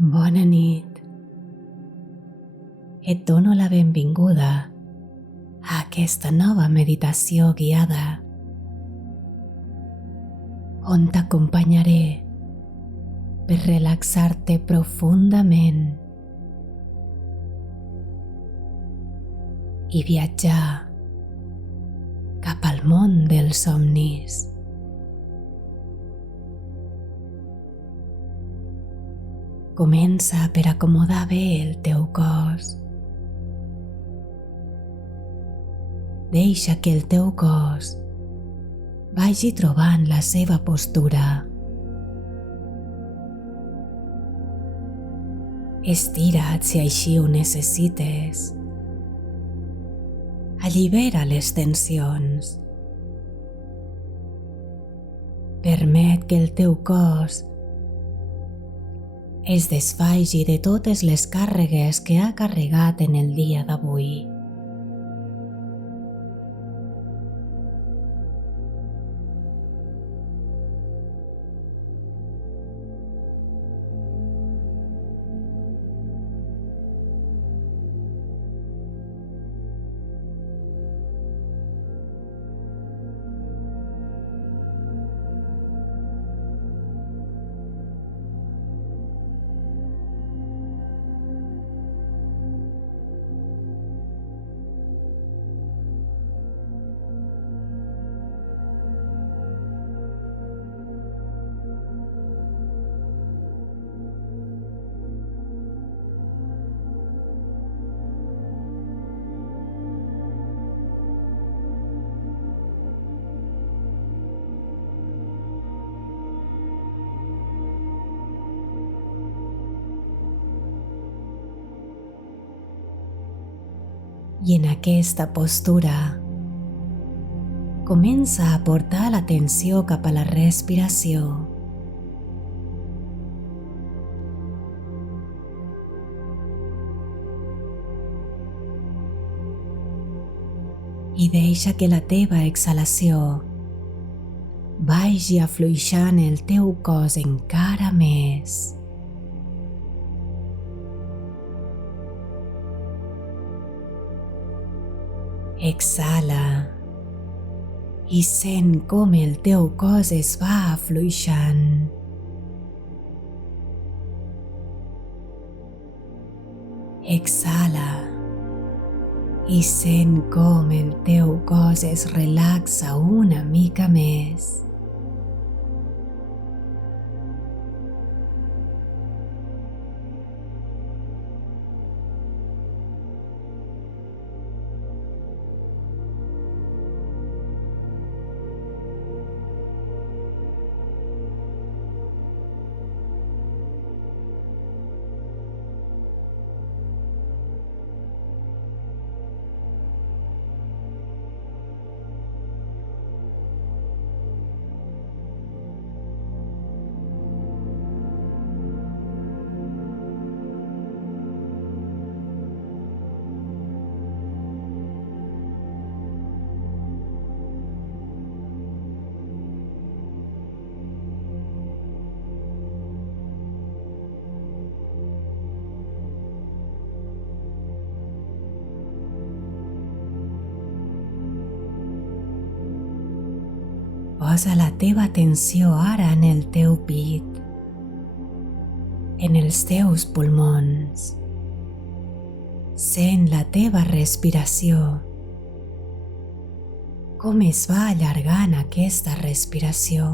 Bona nit. Et dono la benvinguda a aquesta nova meditació guiada on t'acompanyaré per relaxar-te profundament i viatjar cap al món dels somnis. Comença per acomodar bé el teu cos. Deixa que el teu cos vagi trobant la seva postura. Estira't si així ho necessites. Allibera les tensions. Permet que el teu cos es desfaci de totes les càrregues que ha carregat en el dia d'avui. I en aquesta postura comença a portar l'atenció cap a la respiració. I deixa que la teva exhalació vagi afluixant el teu cos encara més. Exhala i sent com el teu cos es va afluixant. Exhala i sent com el teu cos es relaxa una mica més. Posa la teva atenció ara en el teu pit, en els teus pulmons. Sent la teva respiració, com es va allargant aquesta respiració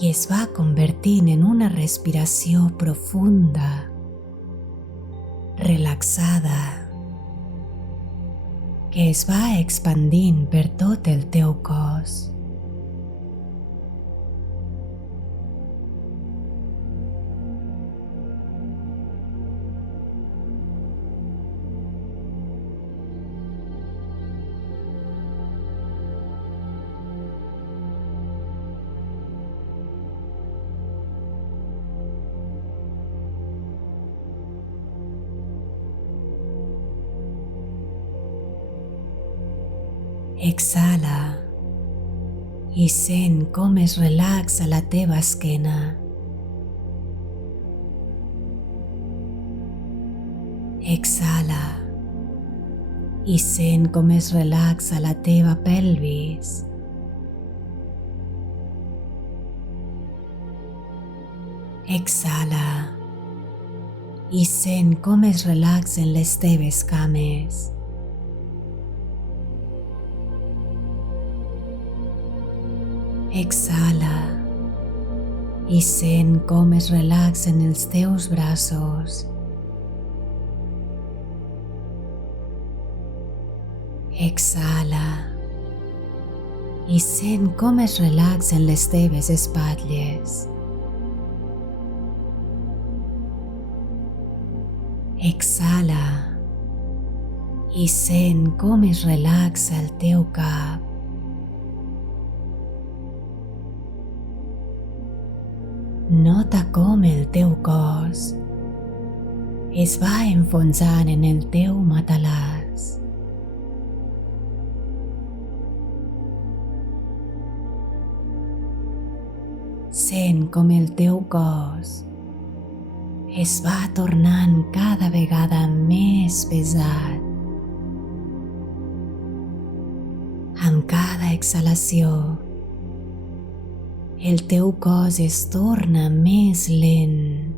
i es va convertint en una respiració profunda, relaxada, que es va expandint per tot el teu cos. Exhala i sent com es relaxa la teva esquena Exhala i sent com es relaxa la teva pelvis. Exhala i sent com es relaxen les teves cames. Exhala i sent com es relaxen els teus braços. Exhala i sent com es relaxen les teves espatlles. Exhala i sent com es relaxa el teu cap. Nota com el teu cos es va enfonsant en el teu matalàs. Sent com el teu cos es va tornant cada vegada més pesat. Amb cada exhalació, el teu cos es torna més lent.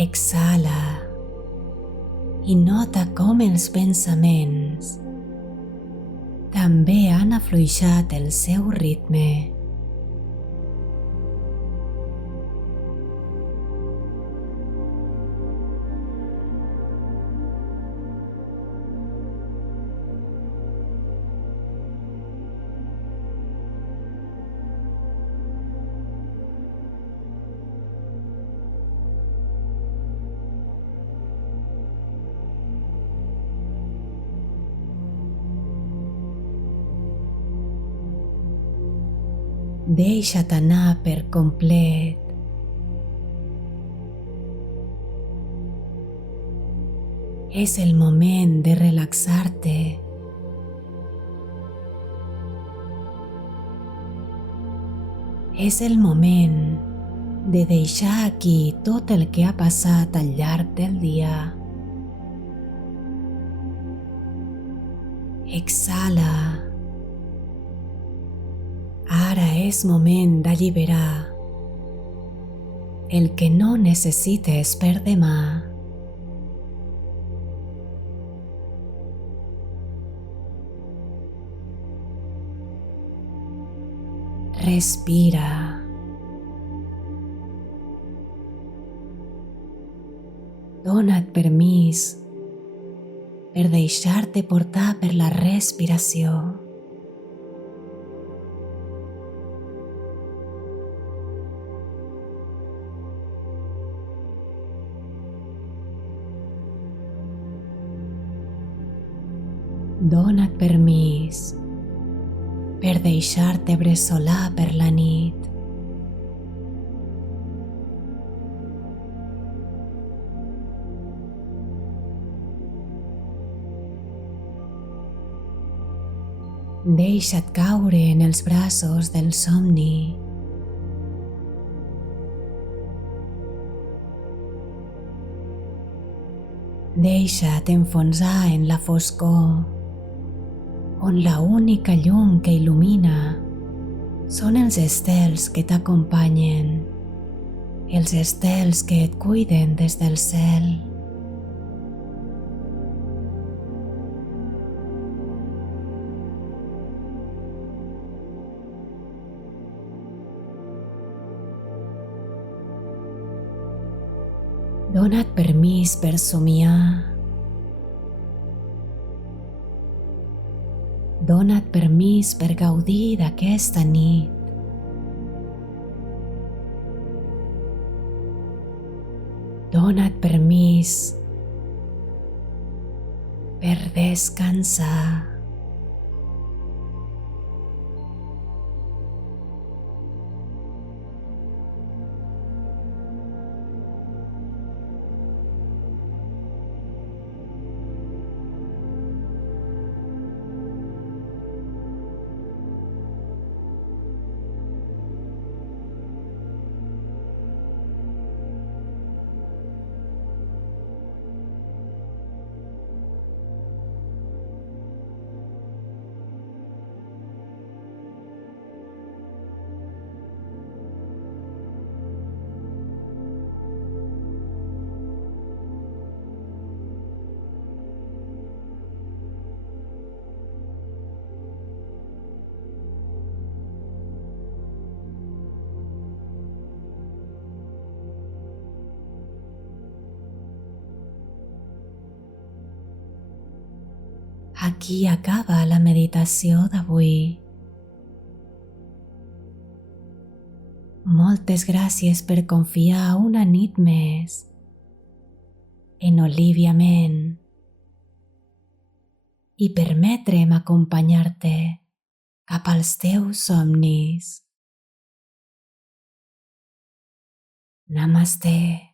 Exhala i nota com els pensaments també han afluixat el seu ritme. Deixa't anar per complet. És el moment de relaxar-te. És el moment de deixar aquí tot el que ha passat al llarg del dia. Exhala. Ara és moment d'alliberar el que no necessites per demà. Respira. Dona't permís per deixar-te portar per la respiració. Dona't permís per deixar-te bressolar per la nit. Deixa't caure en els braços del somni. Deixa't enfonsar en la foscor, on la única llum que il·lumina són els estels que t'acompanyen, els estels que et cuiden des del cel. Dona't permís per somiar. Dona't permís per gaudir d'aquesta nit. Dona't permís per descansar. Aquí acaba la meditació d'avui. Moltes gràcies per confiar una nit més en Olivia Men i permetre'm acompanyar-te cap als teus somnis. Namaste.